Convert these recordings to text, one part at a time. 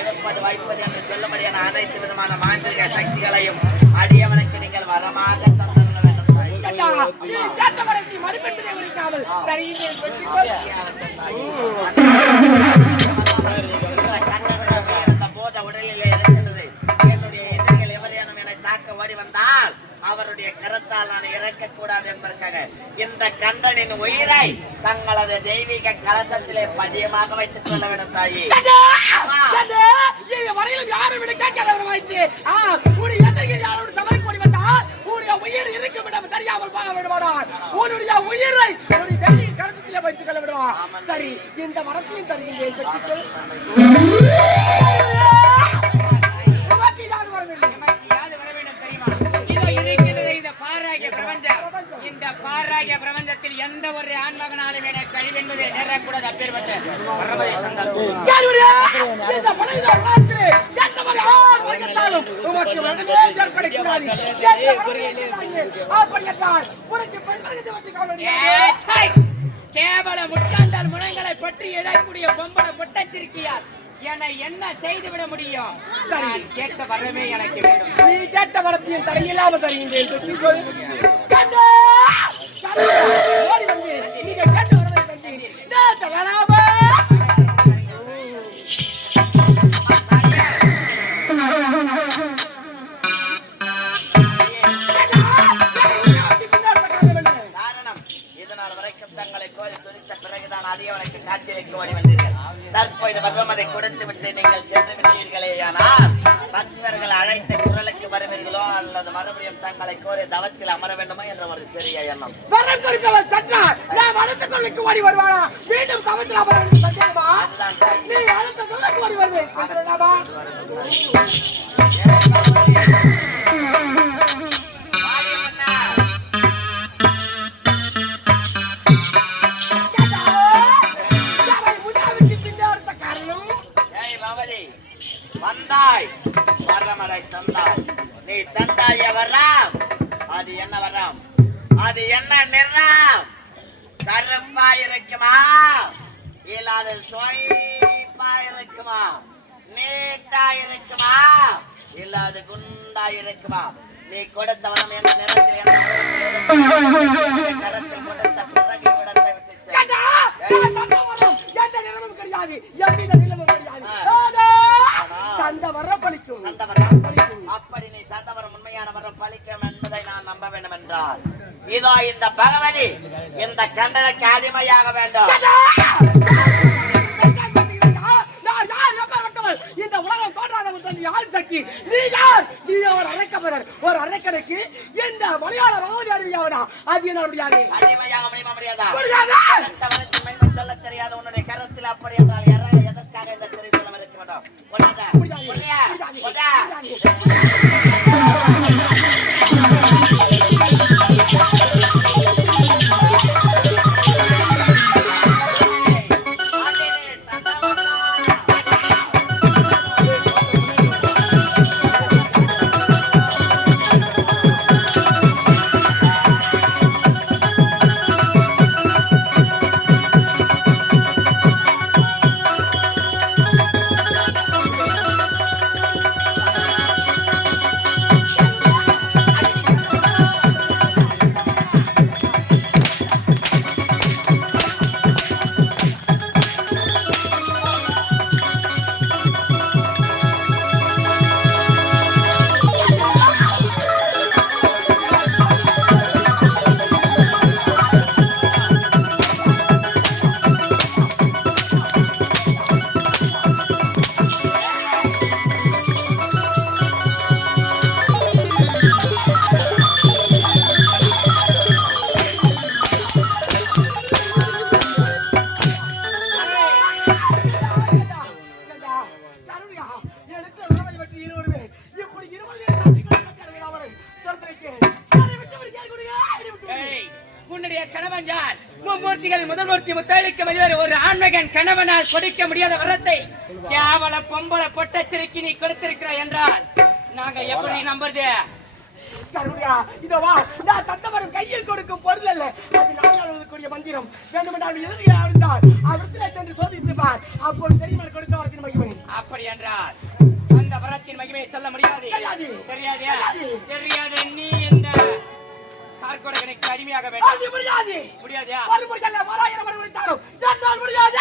எடுப்பது வைப்பது என்று சொல்லும்படியான அனைத்து விதமான மாந்திரிக சக்திகளையும் அடியவனுக்கு நீங்கள் வரமாக தந்துள்ள வேண்டும். போத உடலிலே இருக்கிறது. என்னுடைய எதிரிகள் எவரேனும் என்னை தாக்க ஓடி வந்தால் அவருடைய கரத்தால் நான் இறக்க கூடாது என்பதற்காக இந்த கண்டனின் உயிரை தங்களது தெய்வீக கலசத்திலே பதியமாக வைத்துக் கொள்ள வேண்டும். தாயி வரையிலும் யாரும் விட கேட்காதவராயிற்று. யாரோடு சபைக்கு ஓடி வந்தால் உன்னுடைய உயிர் இருக்கும் இடம் தெரியாமல் போக விடுவார். உன்னுடைய உயிரை தெய்வீக கலசத்திலே வைத்துக் கொள்ள விடுவார். சரி, இந்த மரத்தையும் தருகின்றேன். இந்த பாராகிய பிரபஞ்சத்தில் எந்த ஒரு ஆண்மகனாலும் என கழிவு என்பதை நேரக்கூடாது. அப்பேற்பட்ட கேவல முட்டாந்தால் முனைகளை பற்றி எழக்கூடிய பொம்பளை பொட்டச்சிருக்கியார் என என்ன செய்துவிட முடியும்? நான் கேட்க வரவே எனக்கு வேண்டும். நீ கேட்ட வரத்தையும் தடையில்லாம தருகின்றேன். ஓடி வந்து நீங்க கேட்ட வரவை தந்தீங்க. அடியவனுக்கு காட்சியளிக்க ஓடி வந்தீர்கள். தற்போது பகவதை கொடுத்து விட்டு நீங்கள் சென்று விட்டீர்களே. ஆனால் பக்தர்கள் அழைத்த குரலுக்கு வருவீர்களோ அல்லது மறுபடியும் தங்களை கோரி தவத்தில் அமர வேண்டுமோ என்ற ஒரு சிறிய எண்ணம். வரம் கொடுத்தவர் சற்றார் நான் அடுத்த குரலுக்கு ஓடி வருவானா? மீண்டும் தவத்தில் அமர வேண்டும். சத்தியமா நீ அடுத்த குரலுக்கு ஓடி வருவேன். வந்தாய் வரமலை தந்தாய். நீ தந்தாய வரம் அது என்ன வரம்? அது என்ன நிறம்? கருப்பா இருக்குமா இல்லாத சொய்ப்பா இருக்குமா? நீட்டா இருக்குமா இல்லாத குண்டா இருக்குமா? நீ கொடுத்த வரம் என்ன நிறத்தில் கரத்தில் கொடுத்த பிறகு விடத்தை விட்டு எந்த நிறமும் கிடையாது. எவ்வித நிலமும் கிடையாது. தந்த வரம் பலிக்கும். அப்படி நீ தந்த வரம் உண்மையான வரம் பலிக்கும் என்பதை நான் நம்ப வேண்டும் என்றால் இதோ இந்த பகவதி இந்த கண்டனுக்கு அடிமையாக வேண்டும். இந்த உலகம் தோன்றாதவன் யார் சக்தி? நீ யார்? நீ ஒரு அரைக்கபரர். ஒரு அரைக்கடைக்கு இந்த மலையாள பகவதி அடிமையாவனா? அது என்ன முடியாது. அடிமையாக முடியாதா? சொல்ல தெரியாத உன்னுடைய கருத்தில் அப்படி என்றால் எதற்காக இந்த திரைப்படம் இருக்க வேண்டும்? கணவனால் கொடுக்க முடியாத வரத்தை கேவல பொம்பளை பொட்டச்சிருக்கி நீ கொடுத்திருக்கிறாய் என்றால் நாங்க எப்படி நம்புறது? இதோ வா, நான் தந்தவரும் கையில் கொடுக்கும் பொருள் அல்ல, அது நாடாளுடைய மந்திரம். வேண்டுமென்றால் எதிரியாக இருந்தால் அவரிடத்திலே சென்று சோதித்து பார், அப்போது தெரியுமா கொடுத்த வரத்தின் மகிமை. அப்படி என்றால் அந்த வரத்தின் மகிமையை சொல்ல முடியாது. தெரியாது. நீ இந்த கார்கோடகனுக்கு அடிமையாக வேண்டும். அது முடியாது. முடியாதா? மறுபடியும் வராயிரம் மறுபடி தாரும். என்னால் முடியாது.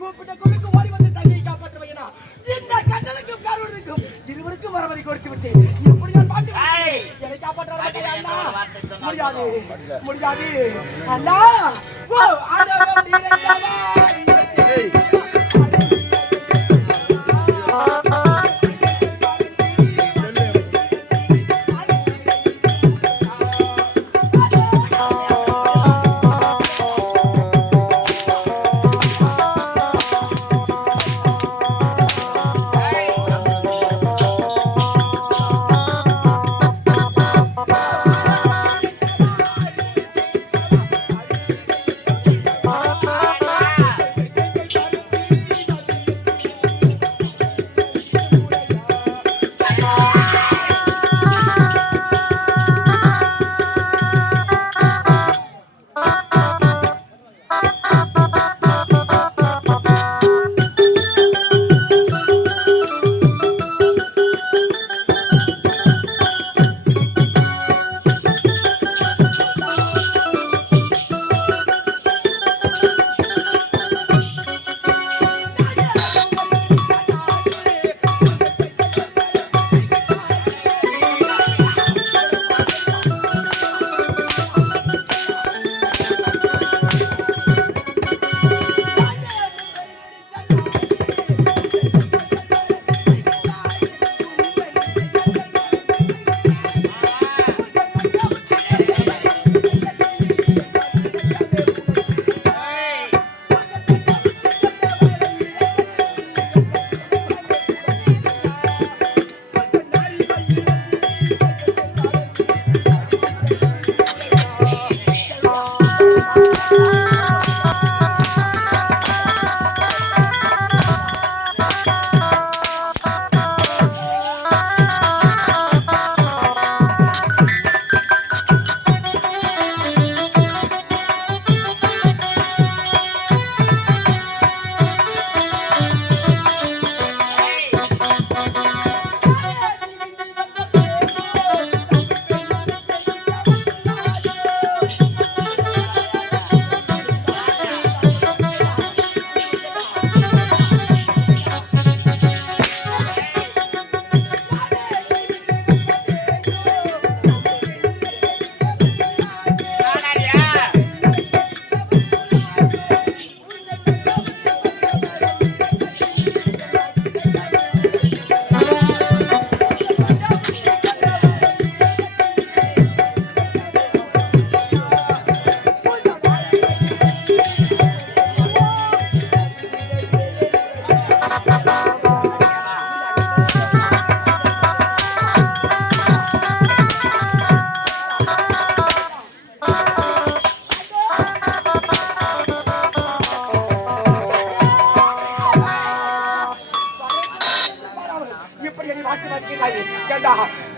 கூப்பிட்ட குறுக்கு ஓடி வந்து தண்ணியை காப்பாற்றுவையா என்ன கண்ணனுக்கு கருவனுக்கும் இருவருக்கும் வரவரை கொடுத்து விட்டு எப்படி நான் பாட்டு என்னை காப்பாற்ற முடியாது முடியாது அண்ணா ஓ ஆண்டவன் நீரல்லவா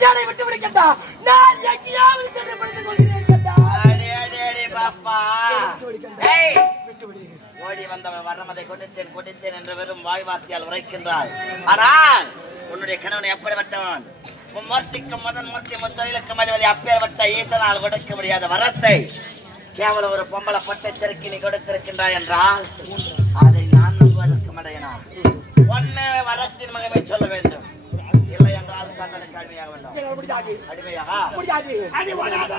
என்னை விட்டு விடு கேட்டா நான் எங்கேயாவது சென்று படித்துக் கொள்கிறேன் கேட்டா பாப்பா ஓடி வந்தவன் வர்ணமதை கொடுத்தேன் என்று வெறும் வாழ்வார்த்தையால் உரைக்கின்றாய். ஆனால் உன்னுடைய கணவனை எப்படிப்பட்டவன் மும்மூர்த்திக்கும் முதன் மூர்த்தி முத்தொழிலுக்கும் அதிபதி அப்பேற்பட்ட ஈசனால் கொடுக்க முடியாத வரத்தை கேவலம் ஒரு பொம்பளை பட்டை தெருக்கி நீ கொடுத்திருக்கின்றாய் என்றால் அதை நான் நம்புவதற்கு மடையனா ஒன்னு வரத்தின் மகவை சொல்ல வேண்டும், இல்லை என்ற என்றால் கண்ணனுக்கு அடிமையாக வேண்டும். என்னால முடியாது. அடிமையாக முடியாது. அடி வாடாத